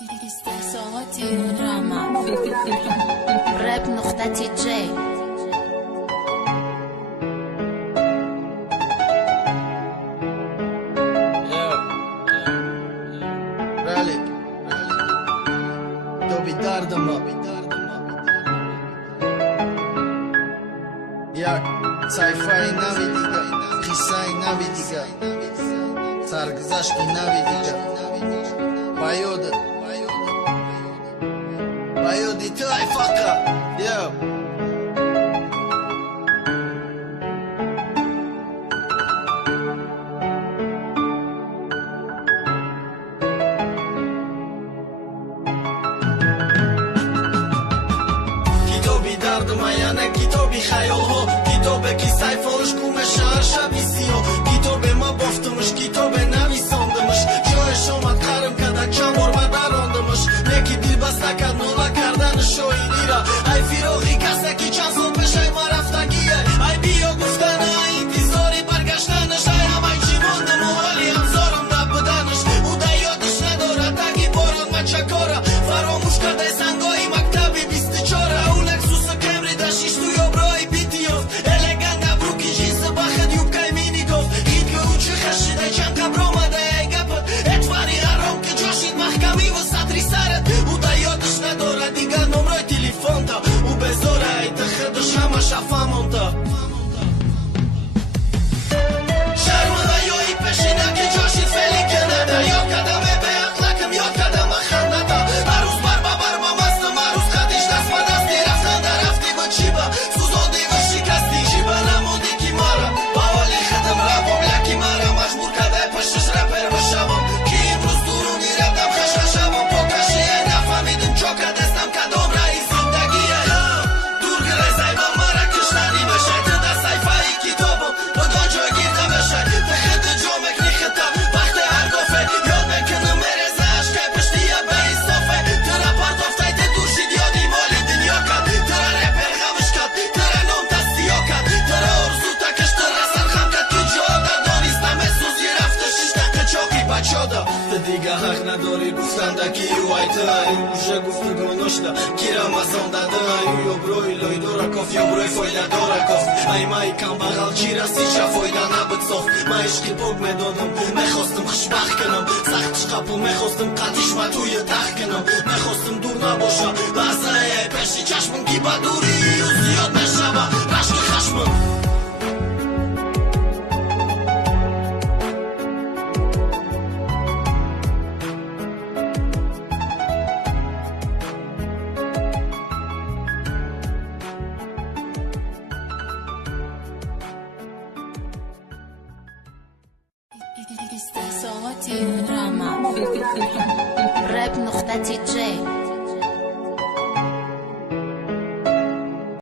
استحساءاتی راما راب نقطة جي Dobi dardëma Jak Cajfaj navi diga Kisaj navi diga Sargzashki navi diga Bayodë Bayodi taj faka Yo دردما یعنی کتابی خیال ها کتاب کی سایفاش کومه شهر شبی سیاه کتاب ما بافتمش کتاب نویساندمش جایش آمد قرم کدک چند بار من براندمش یکی دل بست نکرد نولا کردن شایدی را ای فیراغی کسه که چند سال پیش ای ما رفتگیه ای بیا گفتن ای انتظاری برگشتنش ای همه چی ماندم و حالی هم زارم دب بدنش او ده یادش نداره تگی باران من چکاره فراموش کرده سنگایی مکتبی 24 شیش تو یا برای بیتیافت الگند ابروکی جیز بخد یوب که مینی گفت خید که او چه خشیده چند قبر آمده ای گپت اتفاری حرام که جاشید محکمی و سطری سرت او دا یادش نداره دیگر نمرای تلیفون تا او بزاره ای تخدش همه شفمون تا شرمانه یا ای پشینه که جاشید فعلی که نده یا کدمه به اقلکم یا کدمه خندتا عروض بر ببر ما مستم عروض خدیش دست با دستی رفتن در رفتی با چیبا سوزاندی و شکستی چیبا نموندی کی مارا با حالی خدم رفم لکی مارا مجبور کده پشتش رپر بشوم کی امروز دورونی رفتم خشخشم پاکشی نفهمیدم چاکه دستم کدام رای زندگیه دور گره زیبا مارا کشتنی بشه تا دست سایفایی کتابم بدا جا گیرده بشه تخد جامک نیختم وقت هر دفعه یاد میکنم مرزه عشقه پشتیه به ایستافه ترا پردافتای دورشید یادی مالی دنیا کد ترا رپر خمش کد ترا نام دستیا کد ترا ارزو تکش ترا سرخم کد تو جاده دانیستم سوزی رفته 6 دقیقه چاقی بچاده تو دیگه حق نداری گفتن دکی یو ایتا این موشه گفتگو نشده گیرم از آن داده یو بروی لوی دورا کف یا بروی فایده دورا کف ای مای کم بغل چی رستی چه فایده نبود صاف ما عشقی بوگ میدادم میخواستم خوشبخت کنم سختش قبول میخواستم قدیش ما توی تخت کنم میخواستم دور نباشه لحظه ای پشی چشمم کی با دوری و زیاد نشوه رشق خشمم استحساءاتی راما راب نقطة جي